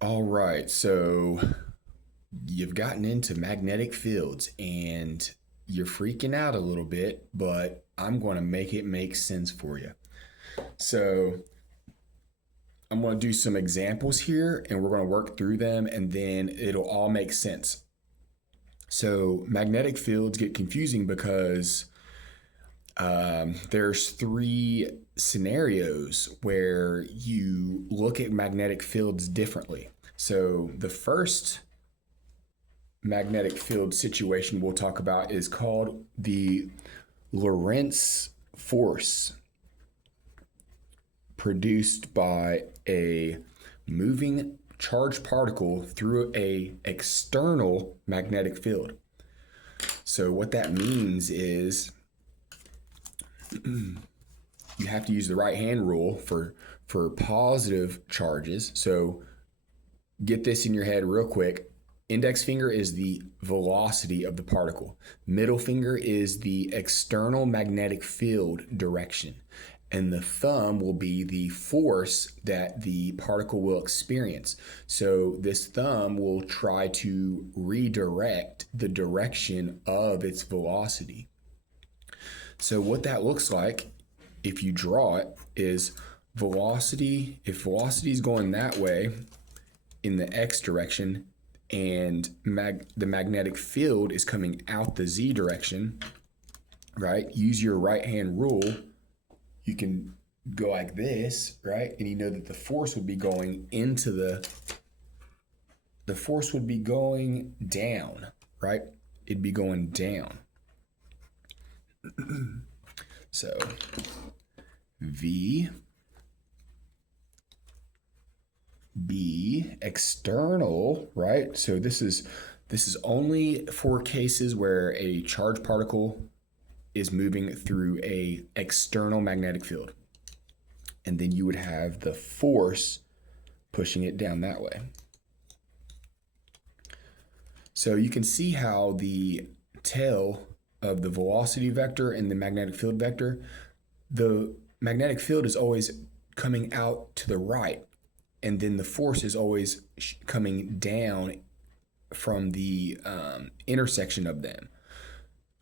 All right, so you've gotten into magnetic fields and you're freaking out a little bit, but I'm going to make it make sense for you. So, I'm going to do some examples here and we're going to work through them and then it'll all make sense. So, magnetic fields get confusing because there's three scenarios where you look at magnetic fields differently. So, the first magnetic field situation we'll talk about is called the Lorentz force produced by a moving charged particle through a external magnetic field. So what that means is you have to use the right hand rule for positive charges. So get this in your head real quick. Index finger is the velocity of the particle. Middle finger is the external magnetic field direction. And the thumb will be the force that the particle will experience. So this thumb will try to redirect the direction of its velocity. So what that looks like, if you draw it, is velocity. If velocity is going that way in the x direction, and the magnetic field is coming out the z direction, right? Use your right hand rule. You can go like this, right? And you know that the force would be going into the force would be going down, right? It'd be going down. So V B external, right? So this is only for cases where a charged particle is moving through a external magnetic field. And then you would have the force pushing it down that way. So you can see how the tail of the velocity vector and the magnetic field vector, the magnetic field is always coming out to the right, and then the force is always coming down from the intersection of them.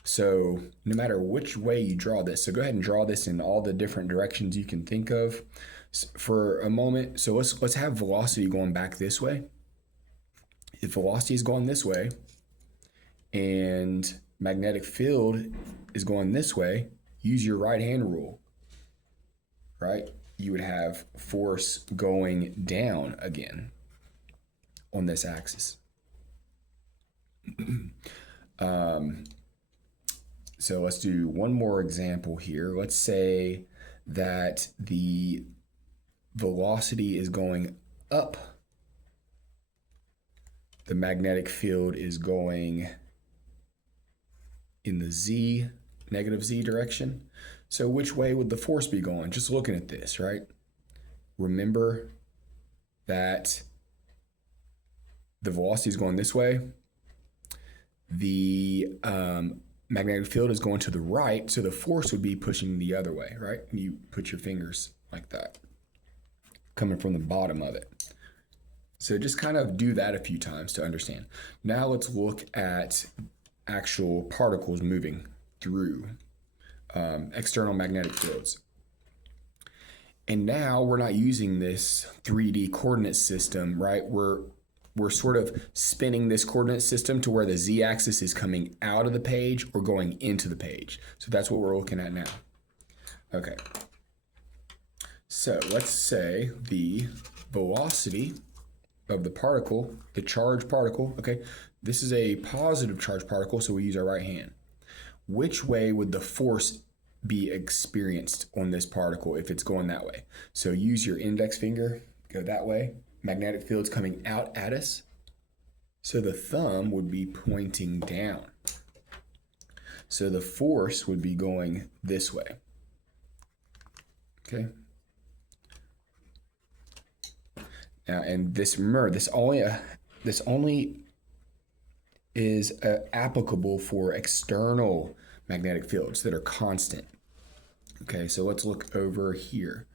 So no matter which way you draw this, so go ahead and draw this in all the different directions you can think of for a moment. So let's have velocity going back this way. If velocity is going this way and magnetic field is going this way, use your right hand rule, right? You would have force going down again on this axis. So let's do one more example here. Let's say that the velocity is going up. The magnetic field is going in the z, negative z direction. So which way would the force be going? Just looking at this, right? Remember that the velocity is going this way. The magnetic field is going to the right, so the force would be pushing the other way, right? And you put your fingers like that, coming from the bottom of it. So just kind of do that a few times to understand. Now let's look at actual particles moving through external magnetic fields. And now we're not using this 3D coordinate system, right? We're sort of spinning this coordinate system to where the z-axis is coming out of the page or going into the page. So that's what we're looking at now. Okay. So let's say the velocity of the particle, the charged particle, okay, this is a positive charged particle, so we use our right hand. Which way would the force be experienced on this particle if it's going that way? So use your index finger, go that way. Magnetic field's coming out at us. So the thumb would be pointing down. So the force would be going this way. Okay. Now, and this, remember, this only is applicable for external magnetic fields that are constant. Okay, so let's look over here.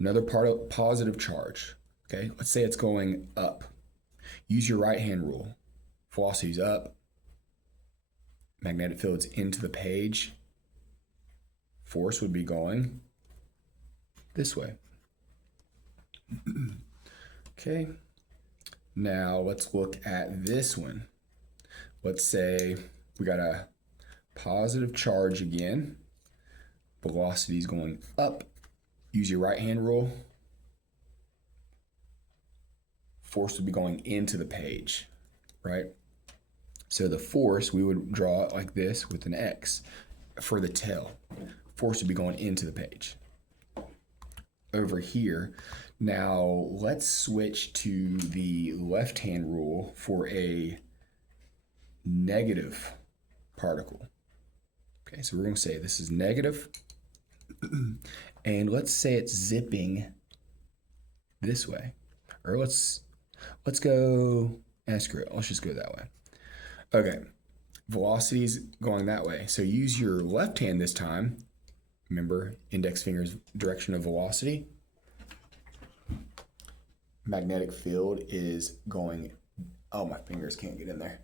Another part of positive charge. Okay, let's say it's going up. Use your right hand rule. Velocity's up. Magnetic field's into the page. Force would be going this way. Okay, now let's look at this one. Let's say we got a positive charge again. Velocity is going up. Use your right hand rule. Force would be going into the page, right? So the force, we would draw it like this with an X for the tail. Force would be going into the page. Over here, now let's switch to the left-hand rule for a negative particle. Okay, so we're going to say this is negative, and let's say it's zipping this way, or let's go, screw it, let's just go that way. Okay, velocity's going that way, so use your left hand this time. Remember, index finger's direction of velocity. Magnetic field is going, oh, my fingers can't get in there.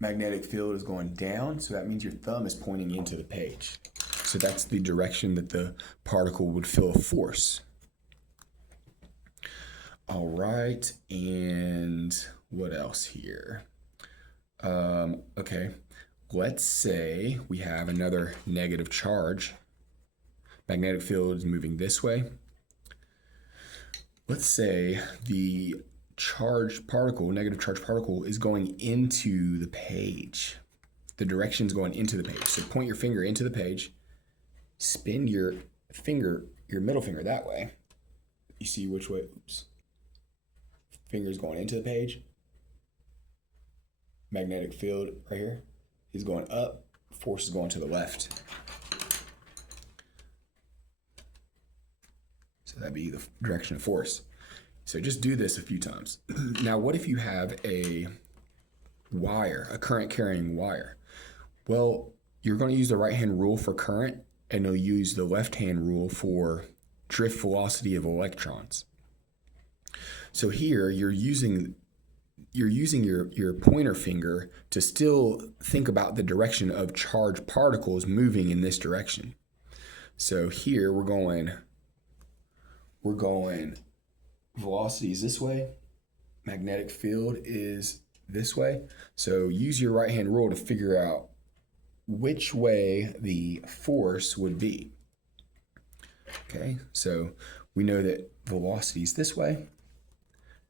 Magnetic field is going down, so that means your thumb is pointing into the page. So that's the direction that the particle would feel a force. All right, and what else here? Okay, let's say we have another negative charge. Magnetic field is moving this way. Let's say the charged particle, negative charged particle, is going into the page. The direction is going into the page. So point your finger into the page, spin your finger, your middle finger that way. You see which way, oops. Finger's going into the page. Magnetic field right here is going up, force is going to the left. So that'd be the direction of force. So just do this a few times. Now, what if you have a wire, a current carrying wire? Well, you're going to use the right hand rule for current, and you'll use the left hand rule for drift velocity of electrons. So here you're using your pointer finger to still think about the direction of charged particles moving in this direction. So here we're going velocity is this way, magnetic field is this way. So use your right hand rule to figure out which way the force would be. Okay, so we know that velocity is this way,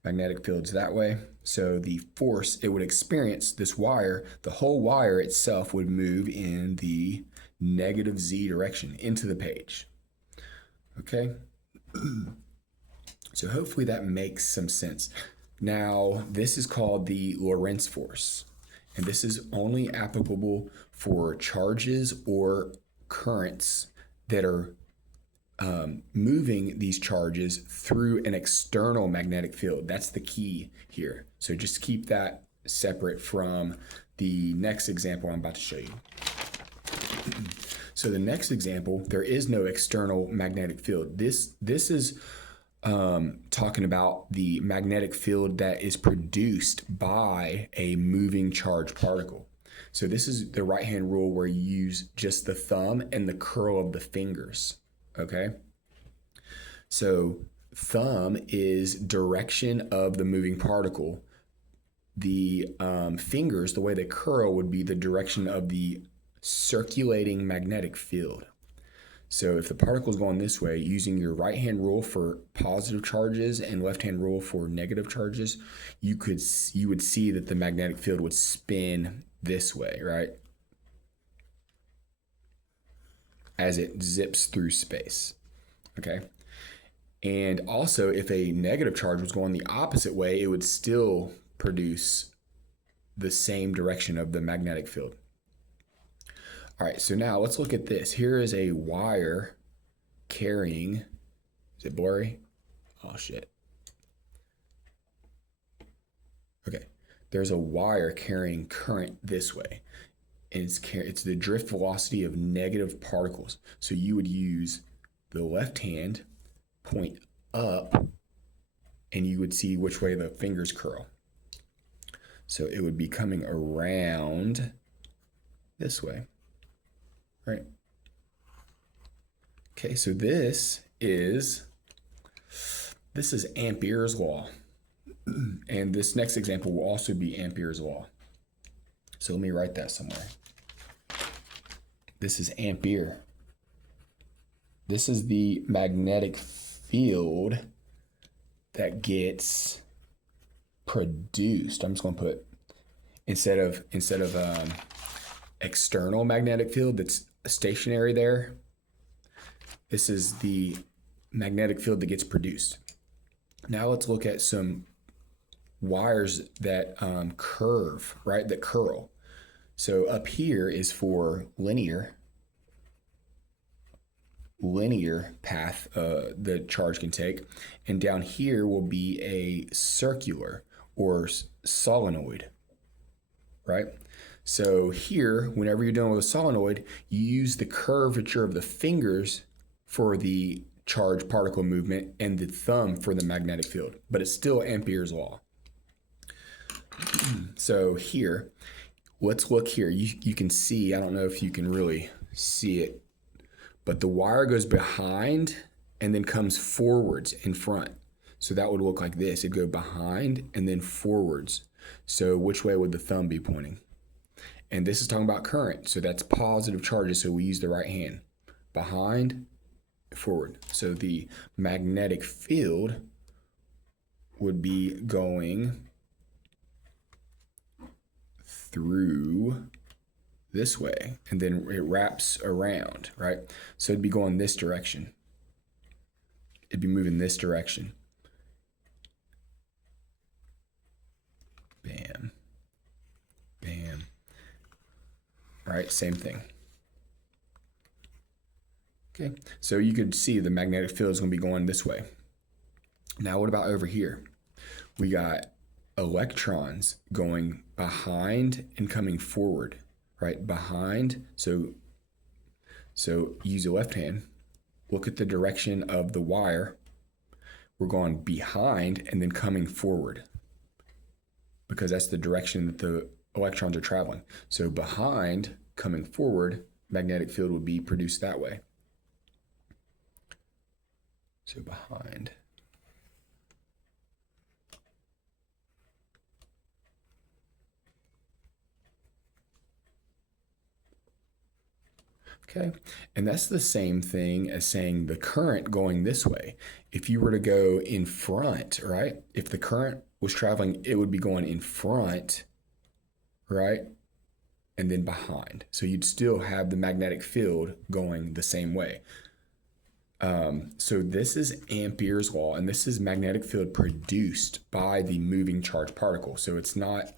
magnetic field's that way. So the force it would experience, this wire, the whole wire itself would move in the negative z direction into the page. Okay, so hopefully that makes some sense. Now, this is called the Lorentz force, and this is only applicable for charges or currents that are moving these charges through an external magnetic field. That's the key here. So just keep that separate from the next example I'm about to show you. So the next example, there is no external magnetic field. This is talking about the magnetic field that is produced by a moving charged particle. So this is the right-hand rule where you use just the thumb and the curl of the fingers, okay? So thumb is direction of the moving particle. The fingers, the way they curl, would be the direction of the circulating magnetic field. So if the particle is going this way, using your right-hand rule for positive charges and left-hand rule for negative charges, you would see that the magnetic field would spin this way, right? As it zips through space, okay? And also, if a negative charge was going the opposite way, it would still produce the same direction of the magnetic field. All right, so now let's look at this. Here is a wire carrying, is it blurry? Oh shit. Okay, there's a wire carrying current this way. And it's the drift velocity of negative particles. So you would use the left hand, point up, and you would see which way the fingers curl. So it would be coming around this way, right? Okay, so this is Ampere's law. And this next example will also be Ampere's law. So let me write that somewhere. This is Ampere. This is the magnetic field that gets produced. I'm just going to put, instead of external magnetic field that's stationary there, this is the magnetic field that gets produced. Now let's look at some wires that curve, right, that curl. So up here is for linear path the charge can take, and down here will be a circular or solenoid, right? So here, whenever you're dealing with a solenoid, you use the curvature of the fingers for the charge particle movement and the thumb for the magnetic field, but it's still Ampere's law. So here, let's look here. You can see, I don't know if you can really see it, but the wire goes behind and then comes forwards in front. So that would look like this. It'd go behind and then forwards. So which way would the thumb be pointing? And this is talking about current. So that's positive charges. So we use the right hand. Behind, forward. So the magnetic field would be going through this way, and then it wraps around, right? So it'd be going this direction. It'd be moving this direction. Bam, bam. Right, same thing. Okay, so you could see the magnetic field is going to be going this way. Now what about over here? We got electrons going behind and coming forward, right? Behind, so use your left hand. Look at the direction of the wire. We're going behind and then coming forward, because that's the direction that the electrons are traveling. So behind, coming forward, magnetic field would be produced that way. So behind. Okay, and that's the same thing as saying the current going this way. If you were to go in front, right? If the current was traveling, it would be going in front, right? And then behind. So you'd still have the magnetic field going the same way. So this is Ampere's law, and this is magnetic field produced by the moving charged particle. So it's not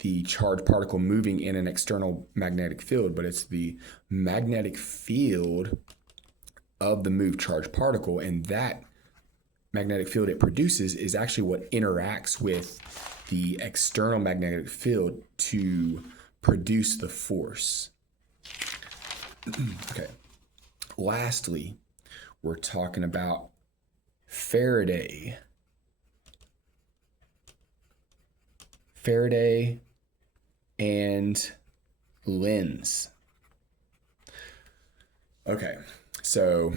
the charged particle moving in an external magnetic field, but it's the magnetic field of the moved charged particle, and that magnetic field it produces is actually what interacts with the external magnetic field to produce the force. Okay. Lastly, we're talking about Faraday. Faraday and Lenz. Okay, so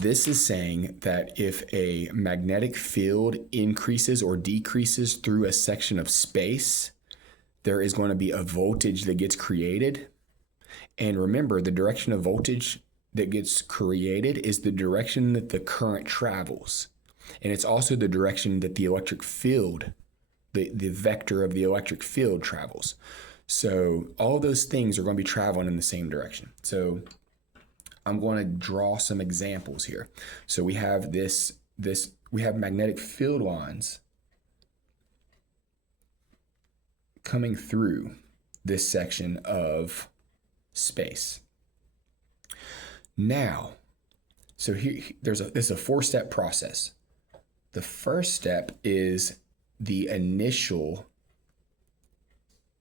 this is saying that if a magnetic field increases or decreases through a section of space, there is going to be a voltage that gets created. And remember, the direction of voltage that gets created is the direction that the current travels. And it's also the direction that the electric field, the vector of the electric field travels. So all those things are going to be traveling in the same direction. So I'm going to draw some examples here. So we have we have magnetic field lines coming through this section of space. Now, so here this is a four-step process. The first step is the initial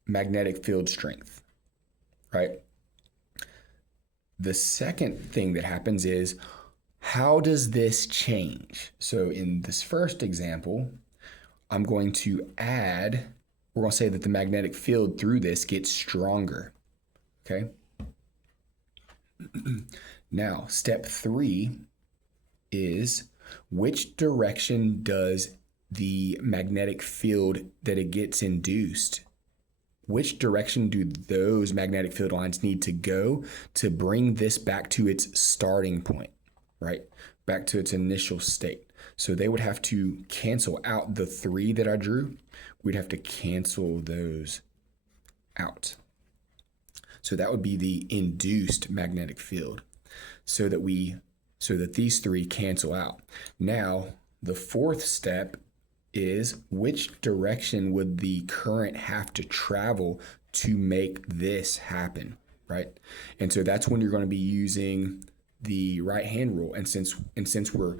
magnetic field strength, right? The second thing that happens is How does this change? So in this first example, I'm going to add, we're going to say that the magnetic field through this gets stronger. Okay. Now, step 3 is which direction does the magnetic field that it gets induced, which direction do those magnetic field lines need to go to bring this back to its starting point, right? Back to its initial state. So they would have to cancel out the 3 that I drew. We'd have to cancel those out. So that would be the induced magnetic field. So that these 3 cancel out. Now, the 4th step is which direction would the current have to travel to make this happen, right? And so that's when you're going to be using the right-hand rule. And since we're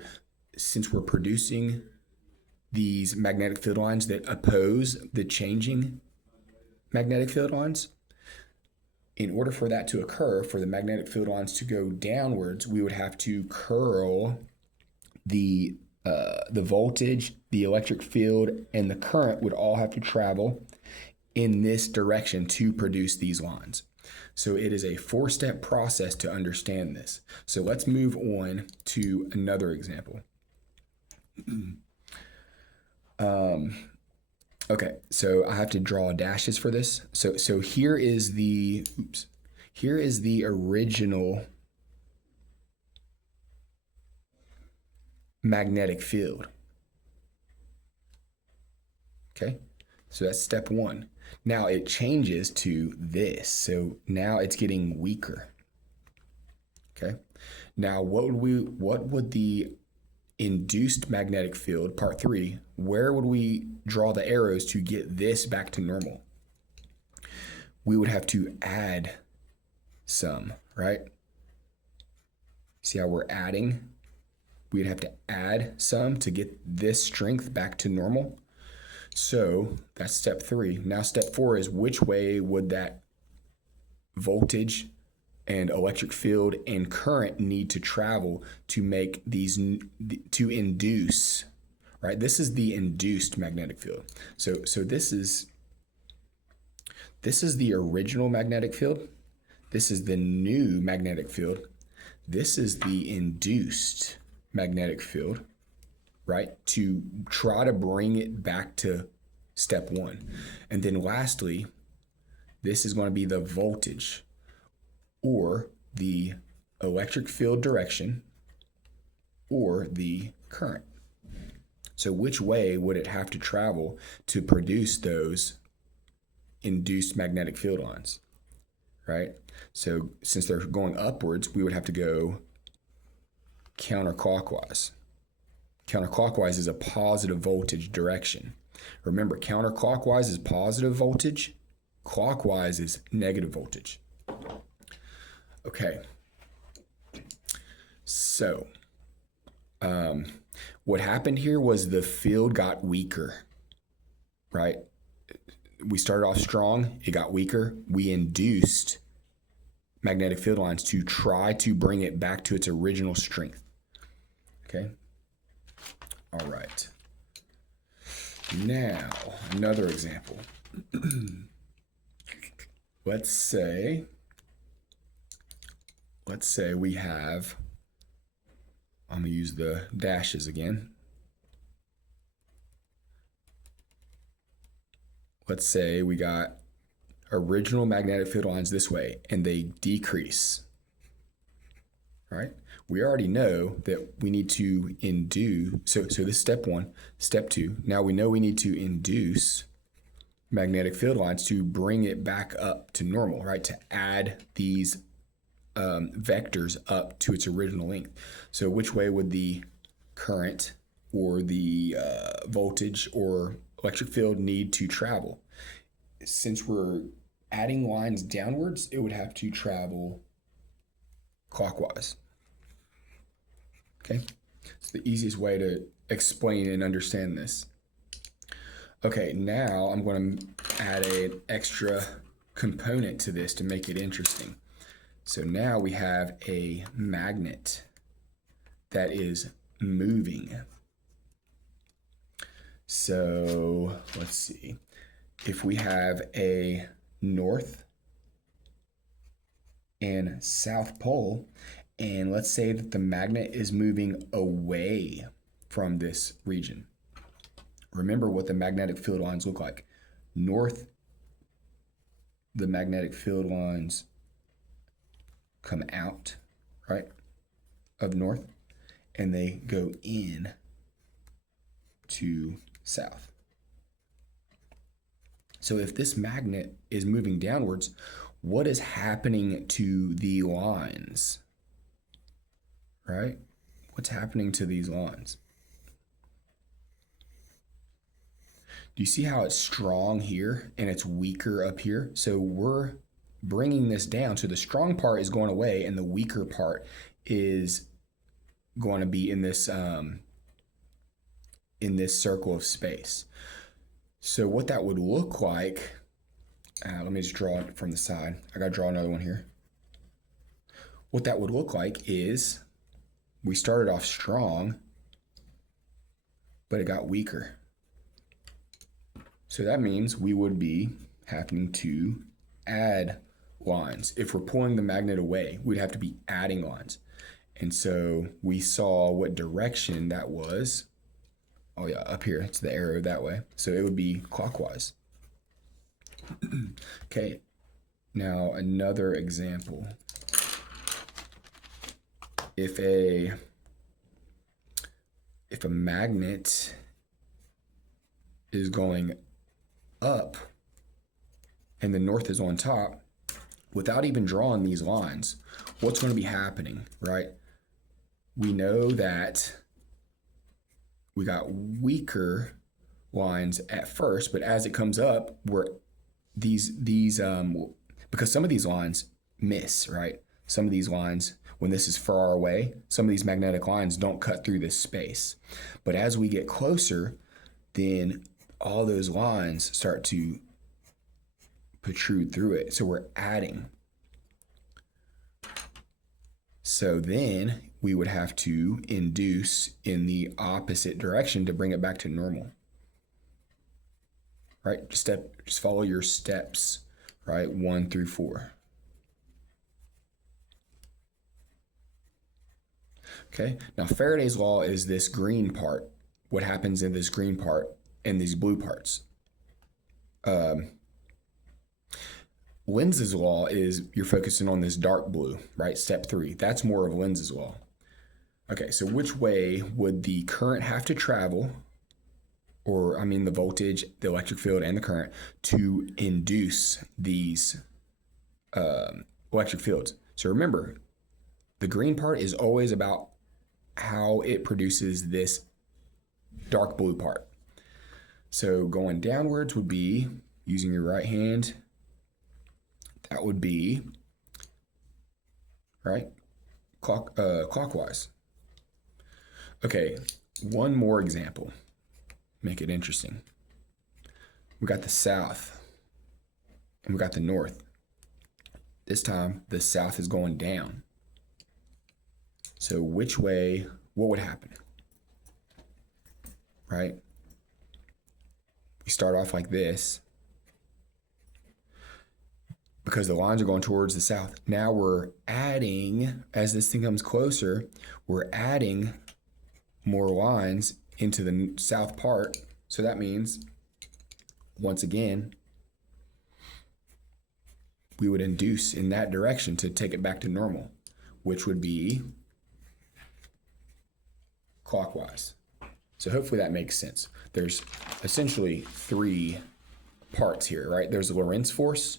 producing these magnetic field lines that oppose the changing magnetic field lines, in order for that to occur, for the magnetic field lines to go downwards, we would have to curl the voltage, the electric field, and the current would all have to travel in this direction to produce these lines. So it is a 4-step process to understand this. So let's move on to another example. Okay, so I have to draw dashes for this. So here is the original magnetic field. Okay, so that's step 1. Now it changes to this. So now it's getting weaker. Okay, now what would the induced magnetic field, part 3, where would we draw the arrows to get this back to normal? We would have to add some, right? See how we're adding? We'd have to add some to get this strength back to normal. So that's step 3. Now step 4 is which way would that voltage and electric field and current need to travel to make these, to induce, right? This is the induced magnetic field. So this is the original magnetic field. This is the new magnetic field. This is the induced magnetic field, right? To try to bring it back to step 1. And then lastly, this is going to be the voltage or the electric field direction or the current. So which way would it have to travel to produce those induced magnetic field lines, right? So since they're going upwards, we would have to go counterclockwise. Counterclockwise is a positive voltage direction. Remember, counterclockwise is positive voltage, clockwise is negative voltage. Okay, so what happened here was the field got weaker, right? We started off strong, it got weaker. We induced magnetic field lines to try to bring it back to its original strength. Okay, all right. Now, another example. Let's say we have, I'm gonna use the dashes again. Let's say we got original magnetic field lines this way and they decrease, right? We already know that we need to induce, so this is step 1. Step 2, now we know we need to induce magnetic field lines to bring it back up to normal, right? To add these vectors up to its original length. So which way would the current or the voltage or electric field need to travel? Since we're adding lines downwards, it would have to travel clockwise. Okay, it's the easiest way to explain and understand this. Okay, now I'm going to add an extra component to this to make it interesting. So now we have a magnet that is moving. So let's see. If we have a north and south pole, and let's say that the magnet is moving away from this region. Remember what the magnetic field lines look like. North, the magnetic field lines come out, right, of north, and they go in to south. So if this magnet is moving downwards, what is happening to the lines, right? What's happening to these lines? Do you see how it's strong here and it's weaker up here? So we're bringing this down. So the strong part is going away and the weaker part is going to be in this circle of space. So what that would look like, let me just draw it from the side. I gotta draw another one here. What that would look like is we started off strong, but it got weaker. So that means we would be having to add lines. If we're pulling the magnet away, we'd have to be adding lines. And so we saw what direction that was. Oh yeah, up here, it's the arrow that way. So it would be clockwise. Okay, now another example. If a magnet is going up and the north is on top, without even drawing these lines, what's going to be happening, right? We know that we got weaker lines at first, but as it comes up, we're because some of these lines miss, right? Some of these lines, when this is far away, some of these magnetic lines don't cut through this space. But as we get closer, then all those lines start to protrude through it. So we're adding. So then we would have to induce in the opposite direction to bring it back to normal. Right? Just follow your steps, right? 1 through 4. Okay, now Faraday's law is this green part. What happens in this green part and these blue parts? Lenz's law is you're focusing on this dark blue, right? Step 3. That's more of Lenz's law. Okay, so which way would the current have to travel, or I mean the voltage, the electric field, and the current to induce these electric fields? So remember, the green part is always about how it produces this dark blue part. So going downwards would be using your right hand. That would be, right, clockwise. Okay, one more example. Make it interesting. We got the south and we got the north. This time, the south is going down. So which way, what would happen? Right? We start off like this because the lines are going towards the south. Now we're adding, as this thing comes closer, we're adding more lines into the south part. So that means, once again, we would induce in that direction to take it back to normal, which would be clockwise. So hopefully that makes sense. There's essentially 3 parts here, right? There's the Lorentz force,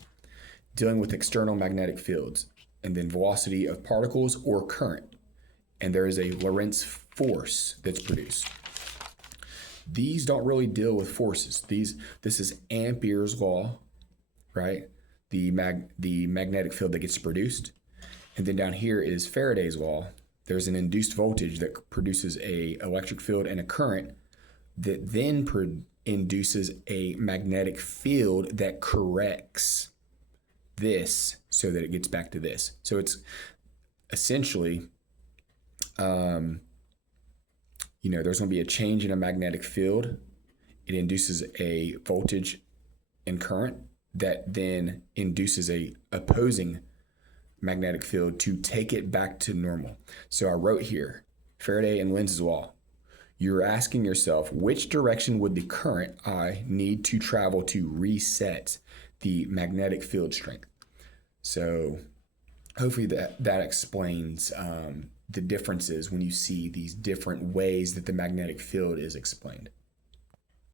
dealing with external magnetic fields, and then velocity of particles or current. And there is a Lorentz force that's produced. These don't really deal with forces. This is Ampere's law, right? The magnetic field that gets produced. And then down here is Faraday's law. There's an induced voltage that produces a electric field and a current that then induces a magnetic field that corrects this so that it gets back to this. So it's essentially there's going to be a change in a magnetic field. It induces a voltage and current that then induces a opposing magnetic field to take it back to normal. So I wrote here, Faraday and Lenz's law. You're asking yourself, which direction would the current I need to travel to reset the magnetic field strength? So hopefully that explains the differences when you see these different ways that the magnetic field is explained.